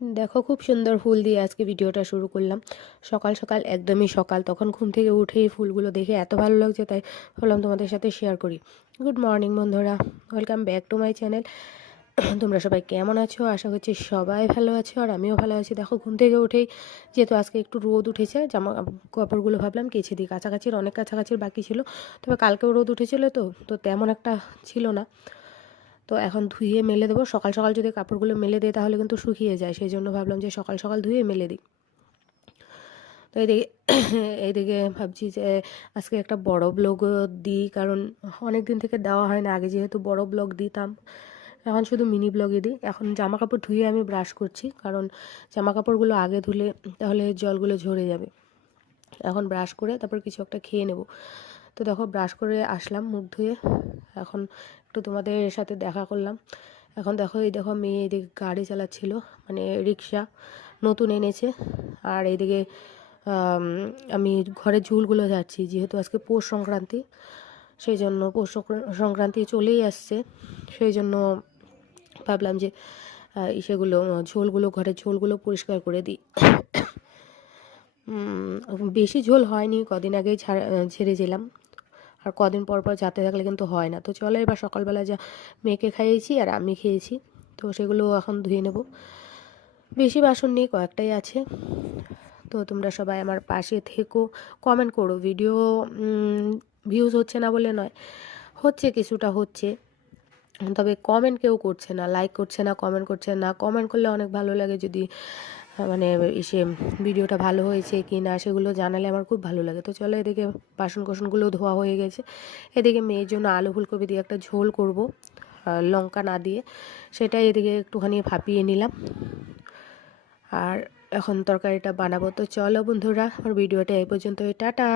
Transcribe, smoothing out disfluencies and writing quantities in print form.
দেখো খুব সুন্দর ফুল দিয়ে আজকে ভিডিওটা শুরু করলাম। সকাল সকাল, একদমই সকাল, তখন ঘুম থেকে উঠেই ফুলগুলো দেখে এত ভালো লাগছে, তাই ভাবলাম তোমাদের সাথে শেয়ার করি। গুড মর্নিং বন্ধুরা, welcome back to my channel. তোমরা সবাই কেমন আছো? আশা করছি সবাই ভালো আছো, আর আমিও ভালো আছি। দেখো ঘুম থেকে উঠেই, যেহেতু আজকে একটু রোদ উঠেছে, জামা কাপড়গুলো ভাবলাম কেচে দিই। কাছাকাছির অনেক কাছাকাছির বাকি ছিল, তবে কালকেও রোদ উঠেছিল, তো তো তেমন একটা ছিল না। তো এখন ধুয়ে মেলে দেবো। সকাল সকাল যদি কাপড়গুলো মেলে দিই তাহলে কিন্তু শুকিয়ে যায়, সেই জন্য ভাবলাম যে সকাল সকাল ধুয়ে মেলে দিই। তো এইদিকে এইদিকে ভাবছি যে আজকে একটা বড় ব্লগ দিই, কারণ অনেক দিন থেকে দেওয়া হয় না। আগে যেহেতু বড় ব্লগ দিতাম, এখন শুধু মিনি ব্লগই দিই। এখন জামা কাপড় ধুয়ে আমি ব্রাশ করছি, কারণ জামা কাপড়গুলো আগে ধুলে তাহলে জলগুলো ঝরে যাবে। এখন ব্রাশ করে তারপর কিছু একটা খেয়ে নেব। তো দেখো ব্রাশ করে আসলাম মুখ ধুয়ে, এখন একটু তোমাদের সাথে দেখা করলাম। এখন দেখো, এই দেখো মেয়ে এদিকে গাড়ি চালাচ্ছিল, মানে রিক্সা নতুন এনেছে। আর এইদিকে আমি ঘরে ঝুলগুলো যাচ্ছি, যেহেতু আজকে পৌষ সংক্রান্তি, সেই জন্য পৌষ সংক্রান্তি চলেই আসছে, সেই জন্য ভাবলাম যে সেগুলো ঝোলগুলো, ঘরের ঝোলগুলো পরিষ্কার করে দিই। বেশি ঝোল হয়নি, কদিন আগেই ঝেড়েছিলাম, আর কদিন পর পর যাতে থাকলে কিন্তু হয় না। তো চলো এবার সকালবেলা যা মেয়েকে খাইয়েছি আর আমি খেয়েছি, তো সেগুলো এখন ধুয়ে নেব। বেশি বাসন নেই, কয়েকটাই আছে। তো তোমরা সবাই আমার পাশে থেকো, কমেন্ট করো। ভিডিও ভিউজ হচ্ছে না বলে নয়, হচ্ছে, কিছুটা হচ্ছে, তবে কমেন্ট কেউ করছে না, লাইক করছে না, কমেন্ট করছে না। কমেন্ট করলে অনেক ভালো লাগে, যদি মানে এসে ভিডিওটা ভালো হয়েছে কি না সেগুলো জানালে আমার খুব ভালো লাগে। তো চলো এদিকে বাসন কোসনগুলো ধোয়া হয়ে গেছে। এদিকে মেয়ের জন্য আলু ফুলকপি দিয়ে একটা ঝোল করব, লঙ্কা না দিয়ে, সেটাই এদিকে একটুখানি ভাপিয়ে নিলাম। আর এখন তরকারিটা বানাবো। তো চলো বন্ধুরা, আমার ভিডিওটা এই পর্যন্তই, টাটা।